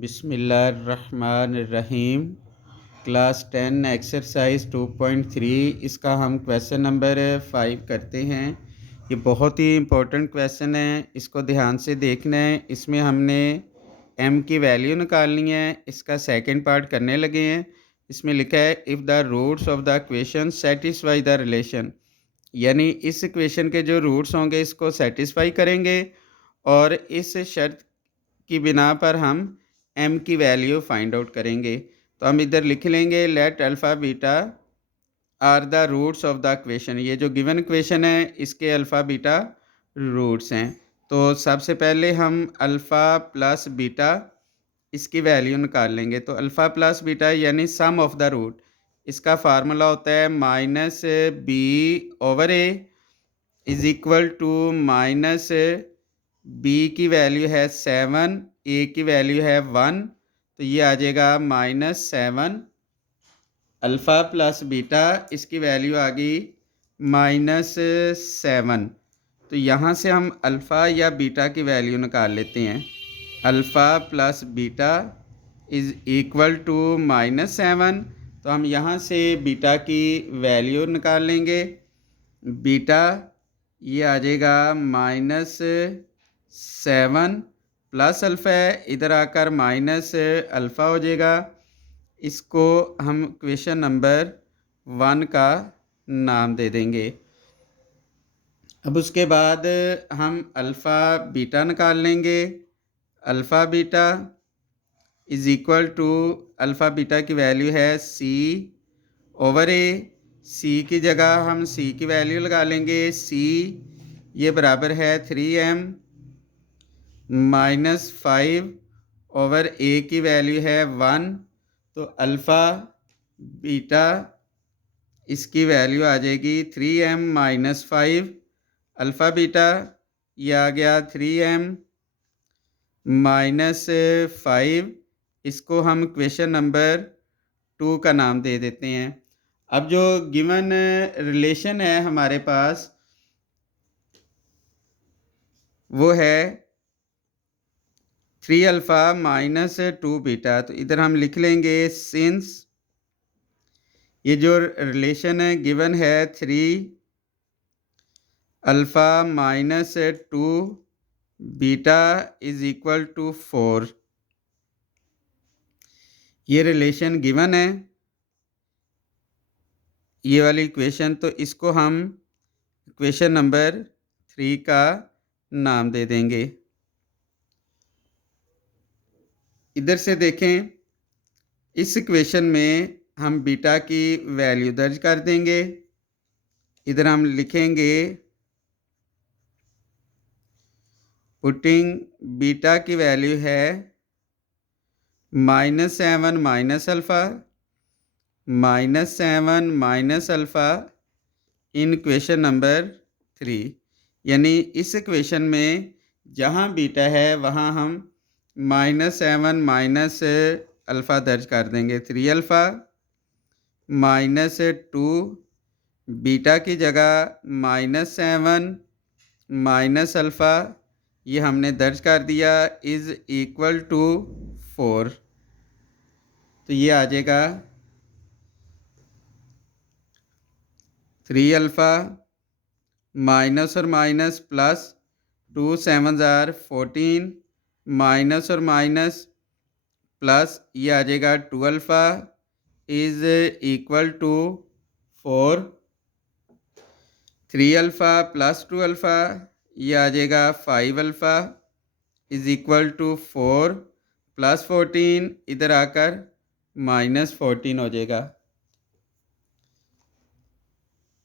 बिस्मिल्लाहिर्रहमानिर्रहीम। Class 10 exercise 2.3 इसका हम क्वेश्चन नंबर 5 करते हैं। ये बहुत ही इम्पोर्टेंट क्वेश्चन है, इसको ध्यान से देखना है। इसमें हमने m की वैल्यू निकालनी है। इसका सेकंड पार्ट करने लगे हैं। इसमें लिखा है if the roots of the equation satisfy the relation, यानी इस इक्वेशन के जो रूट्स होंगे इसको सेटिस्फाई करेंगे और इस शर्त की बिना पर हम m की वैल्यू फाइंड आउट करेंगे। तो हम इधर लिख लेंगे let alpha beta are the roots of the equation. ये जो गिवन इक्वेशन है इसके अल्फ़ा बीटा रूट्स हैं। तो सबसे पहले हम अल्फ़ा प्लस बीटा इसकी वैल्यू निकाल लेंगे। तो अल्फ़ा प्लस बीटा यानी सम ऑफ द रूट, इसका फार्मूला होता है minus B over A is equal to minus B की वैल्यू है 7, ए की वैल्यू है 1, तो ये आ जाएगा -7 अल्फ़ा प्लस बीटा, इसकी वैल्यू आ गई -7। तो यहाँ से हम अल्फ़ा या बीटा की वैल्यू निकाल लेते हैं। Alpha plus beta is equal to -7, तो हम यहाँ से बीटा की वैल्यू निकाल लेंगे। बीटा ये आ जाएगा -7 प्लस अल्फ़ा है, इधर आकर माइनस अल्फ़ा हो जाएगा। इसको हम क्वेश्चन नंबर 1 का नाम दे देंगे। अब उसके बाद हम अल्फ़ा बीटा निकाल लेंगे। Alpha beta is equal to alpha beta की वैल्यू है सी ओवर ए। सी की जगह हम सी की वैल्यू लगा लेंगे। सी ये बराबर है 3m -5 ओवर ए की वैल्यू है 1, तो अल्फ़ा बीटा इसकी वैल्यू आ जाएगी 3m -5 अल्फ़ा बीटा, ये आ गया 3m -5। इसको हम क्वेश्चन नंबर 2 का नाम दे देते हैं। अब जो गिवन रिलेशन है हमारे पास वो है 3 अल्फ़ा -2 बीटा। तो इधर हम लिख लेंगे सिंस ये जो रिलेशन है गिवन है 3 alpha -2 beta is equal to 4। ये रिलेशन गिवन है, ये वाली इक्वेशन, तो इसको हम इक्वेशन नंबर 3 का नाम दे देंगे। इधर से देखें, इस इक्वेशन में हम बीटा की वैल्यू दर्ज कर देंगे। इधर हम लिखेंगे पुटिंग बीटा की वैल्यू है -7 minus alpha -7 in equation number 3, यानी इस इक्वेशन में जहाँ बीटा है वहाँ हम -7 माइनस अल्फ़ा दर्ज कर देंगे। 3 अल्फ़ा -2 बीटा की जगह -7 माइनस अल्फ़ा ये हमने दर्ज कर दिया इज़ इक्वल टू 4। तो ये आ जाएगा 3 अल्फ़ा माइनस और माइनस प्लस 2 7 14 माइनस और माइनस प्लस ये आ जाएगा 2 alpha is equal to 4। 3 alpha plus 2 alpha ये आ जाएगा 5 alpha is equal to 4 plus 14 इधर आकर -14 हो जाएगा।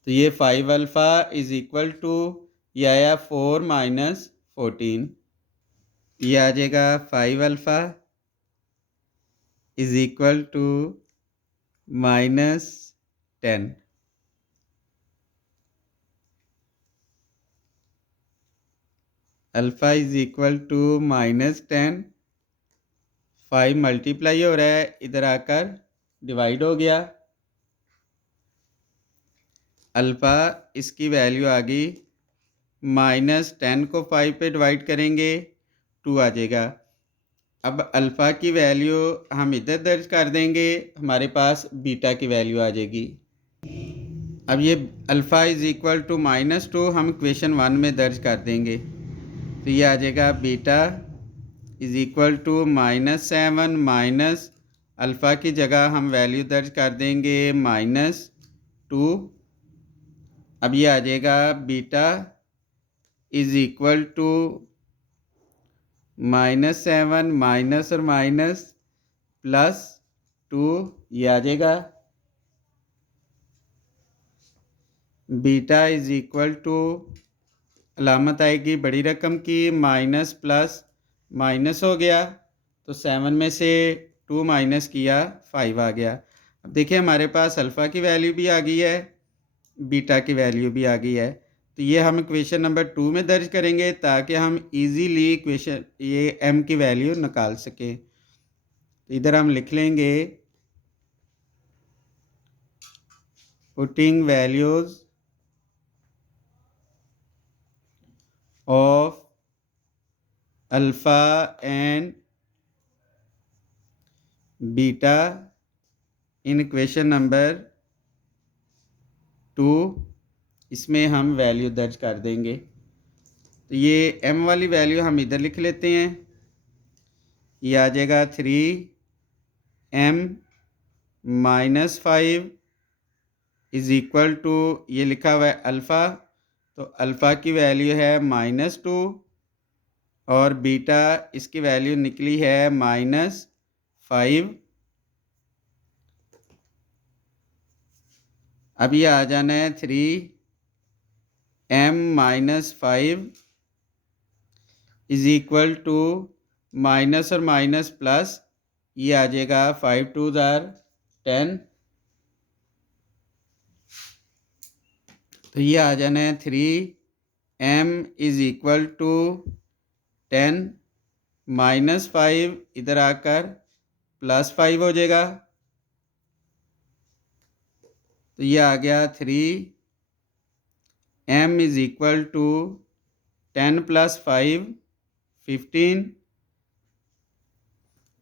तो ये 5 अल्फ़ा इज़ इक्वल टू ये आया 4 -14, ये आ जाएगा 5 alpha is equal to -10। Alpha is equal to -10, 5 multiply हो रहा है, इधर आकर डिवाइड हो गया। अल्फ़ा इसकी वैल्यू आ गई -10 को 5 पे डिवाइड करेंगे 2 आ जाएगा। अब अल्फ़ा की वैल्यू हम इधर दर्ज कर देंगे, हमारे पास बीटा की वैल्यू आ जाएगी। अब ये अल्फ़ा इज़ इक्वल टू -2 हम इक्वेशन 1 में दर्ज कर देंगे, तो ये आ जाएगा beta is equal to -7 minus alpha की जगह हम वैल्यू दर्ज कर देंगे -2। अब ये आ जाएगा beta is equal to -7 minus और माइनस +2, ये आ जाएगा बीटा इज़ इक्वल टू, अलामत आएगी बड़ी रकम की, माइनस प्लस माइनस हो गया तो 7 में से 2 माइनस किया 5 आ गया। अब देखिए हमारे पास अल्फ़ा की वैल्यू भी आ गई है, बीटा की वैल्यू भी आ गई है, तो ये हम इक्वेशन नंबर 2 में दर्ज करेंगे ताकि हम इजीली इक्वेशन ये m की वैल्यू निकाल सकें। इधर हम लिख लेंगे putting values of alpha and beta in equation number 2, इसमें हम वैल्यू दर्ज कर देंगे। तो ये m वाली वैल्यू हम इधर लिख लेते हैं, ये आ जाएगा 3m -5 इज़ इक्वल टू, ये लिखा हुआ है अल्फ़ा, तो अल्फ़ा की वैल्यू है -2 और बीटा इसकी वैल्यू निकली है -5। अब ये आ जाना है 3m -5 is equal to minus और माइनस प्लस, ये आ जाएगा 5 2 10, तो ये आ जाना है 3m इज़ इक्वल टू 10 -5 इधर आकर +5 हो जाएगा, तो ये आ गया 3m इज़ इक्वल टू 10 + 5 15।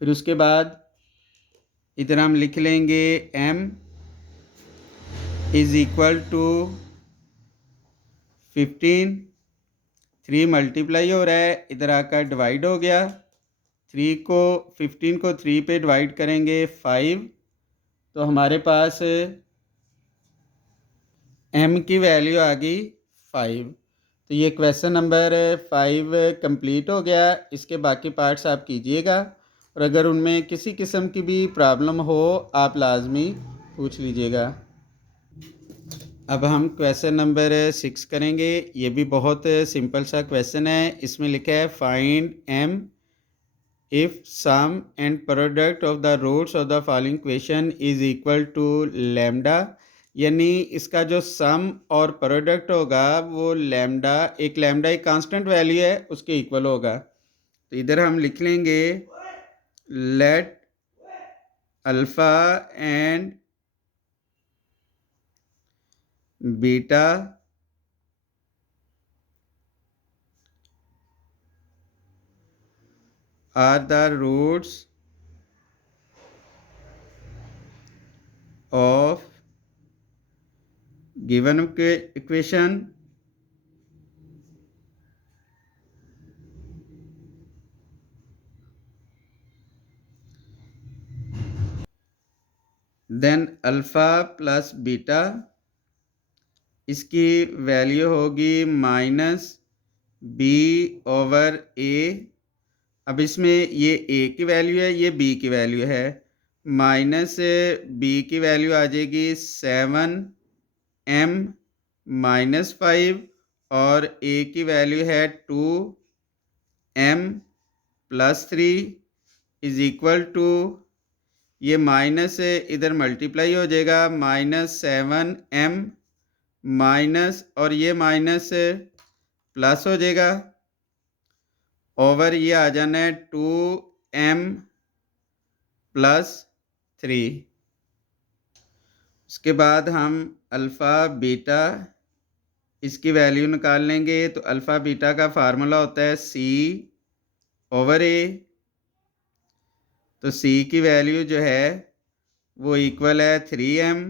फिर उसके बाद इधर हम लिख लेंगे m is equal to 15, 3 multiply हो रहा है, इधर आकर डिवाइड हो गया, 15 को 3 पे डिवाइड करेंगे 5, तो हमारे पास m की वैल्यू आ गई 5। तो ये क्वेश्चन नंबर 5 कंप्लीट हो गया। इसके बाकी पार्ट्स आप कीजिएगा और अगर उनमें किसी किस्म की भी प्रॉब्लम हो आप लाजमी पूछ लीजिएगा। अब हम क्वेश्चन नंबर 6 करेंगे। ये भी बहुत सिंपल सा क्वेश्चन है। इसमें लिखा है find m if sum and product of the roots of the following equation is equal to lambda, यानी इसका जो सम और प्रोडक्ट होगा वो लैम्डा एक कांस्टेंट वैल्यू है उसके इक्वल होगा। तो इधर हम लिख लेंगे let alpha and beta are the roots of given equation, then alpha plus beta इसकी वैल्यू होगी -b/a। अब इसमें ये a की वैल्यू है, ये b की वैल्यू है। -b की वैल्यू आ जाएगी 7m -5 और a की वैल्यू है 2m + 3 इज़ इक्वल टू, ये माइनस इधर मल्टीप्लाई हो जाएगा -7m माइनस और ये माइनस प्लस हो जाएगा ओवर ये आ जाना है 2m + 3। उसके बाद हम अल्फ़ा बीटा इसकी वैल्यू निकाल लेंगे। तो अल्फ़ा बीटा का फार्मूला होता है c/a। तो सी की वैल्यू जो है वो इक्वल है 3m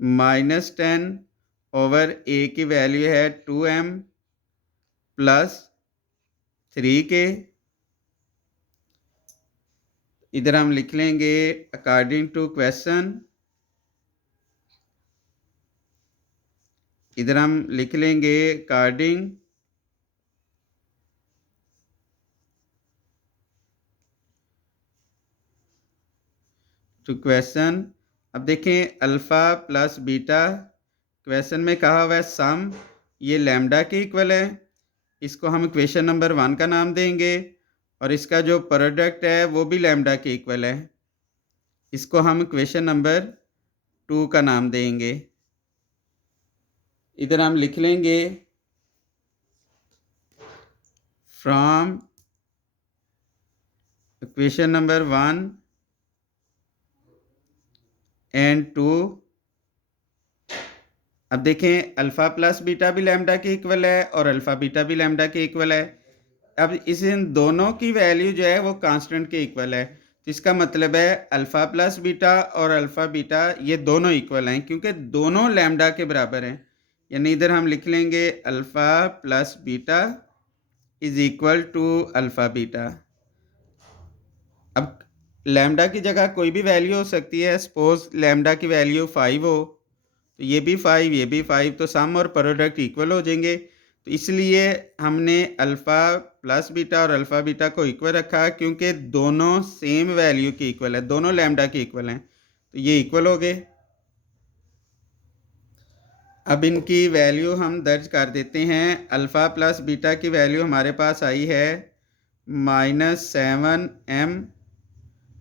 माइनस 10 ओवर ए की वैल्यू है 2m प्लस 3k। इधर हम लिख लेंगे अकॉर्डिंग टू क्वेश्चन, इधर हम लिख लेंगे अकॉर्डिंग टू क्वेश्चन। अब देखें अल्फ़ा प्लस बीटा क्वेश्चन में कहा हुआ है सम, ये लैम्डा के इक्वल है, इसको हम इक्वेशन नंबर 1 का नाम देंगे, और इसका जो प्रोडक्ट है वो भी लैम्डा के इक्वल है, इसको हम इक्वेशन नंबर 2 का नाम देंगे। इधर हम लिख लेंगे फ्रॉम इक्वेशन नंबर 1 एंड 2। अब देखें अल्फ़ा प्लस बीटा भी लैम्डा के इक्वल है और अल्फ़ा बीटा भी लैम्डा के इक्वल है। अब इस इन दोनों की वैल्यू जो है वो कांस्टेंट के इक्वल है, तो इसका मतलब है अल्फ़ा प्लस बीटा और अल्फ़ा बीटा ये दोनों इक्वल हैं क्योंकि दोनों लैम्डा के बराबर हैं। यानी इधर हम लिख लेंगे alpha plus beta is equal to alpha beta. अब लैम्डा की जगह कोई भी वैल्यू हो सकती है, सपोज लैम्डा की वैल्यू 5 हो तो ये भी 5 ये भी 5, तो सम और प्रोडक्ट इक्वल हो जाएंगे। तो इसलिए हमने अल्फ़ा प्लस बीटा और अल्फ़ा बीटा को इक्वल रखा क्योंकि दोनों सेम वैल्यू के इक्वल है, दोनों लैम्डा के इक्वल हैं, तो ये इक्वल हो गए। अब इनकी वैल्यू हम दर्ज कर देते हैं। अल्फ़ा प्लस बीटा की वैल्यू हमारे पास आई है -7m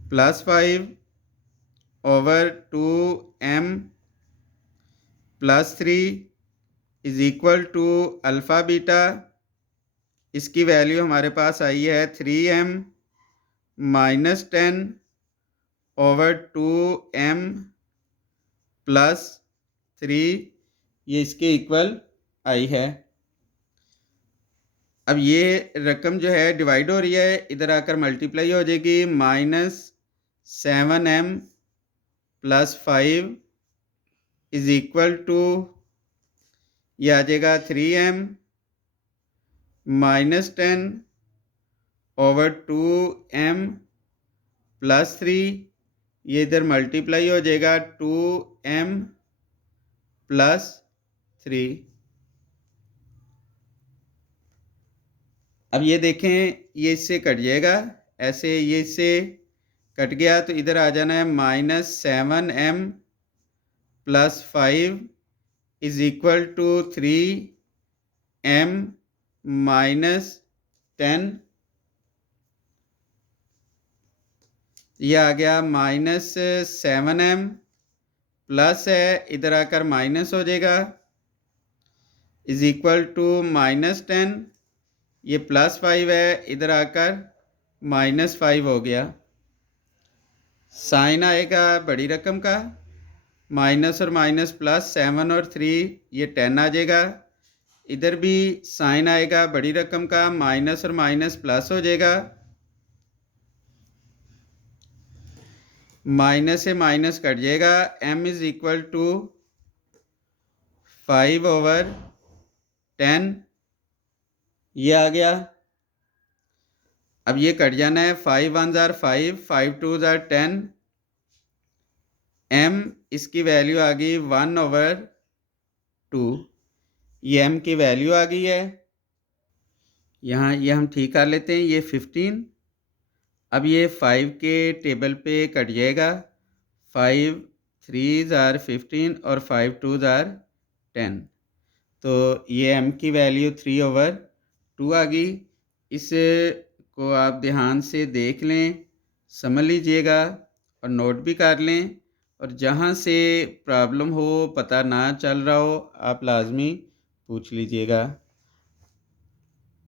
plus 5 over 2m plus 3 is equal to alpha beta, इसकी वैल्यू हमारे पास आई है 3m minus 10 over 2m plus 3, ये इसके इक्वल आई है। अब ये रकम जो है डिवाइड हो रही है, इधर आकर मल्टीप्लाई हो जाएगी, -7m plus 5 is equal to ये आ जाएगा 3m minus 10 over 2m plus 3, ये इधर मल्टीप्लाई हो जाएगा 2m प्लस 3। अब ये देखें ये इससे कट जाएगा, ऐसे ये इससे कट गया तो इधर आ जाना है -7m plus 5 is equal to 3m minus 10, ये आ गया -7m प्लस है इधर आकर माइनस हो जाएगा इज़ इक्वल टू -10, ये प्लस 5 है इधर आकर -5 हो गया। साइन आएगा बड़ी रकम का, माइनस और माइनस प्लस 7 और 3 ये 10 आ जाएगा। इधर भी साइन आएगा बड़ी रकम का, माइनस और माइनस प्लस हो जाएगा, माइनस से माइनस कट जाएगा, m is equal to 5 over 10 ये आ गया। अब ये कट जाना है, 5 1 ज़ार 5, 5 2 ज़ार 10, m इसकी वैल्यू आ गई 1 ओवर 2, ये m की वैल्यू आ गई है। यहाँ ये हम ठीक कर लेते हैं, ये 15, अब ये 5 के टेबल पे कट जाएगा, 5 3 ज़ार 15 और 5 2 ज़ार 10, तो ये m की वैल्यू 3 ओवर 2 आ गई। इस को आप ध्यान से देख लें, समझ लीजिएगा और नोट भी कर लें, और जहाँ से प्रॉब्लम हो पता ना चल रहा हो आप लाजमी पूछ लीजिएगा।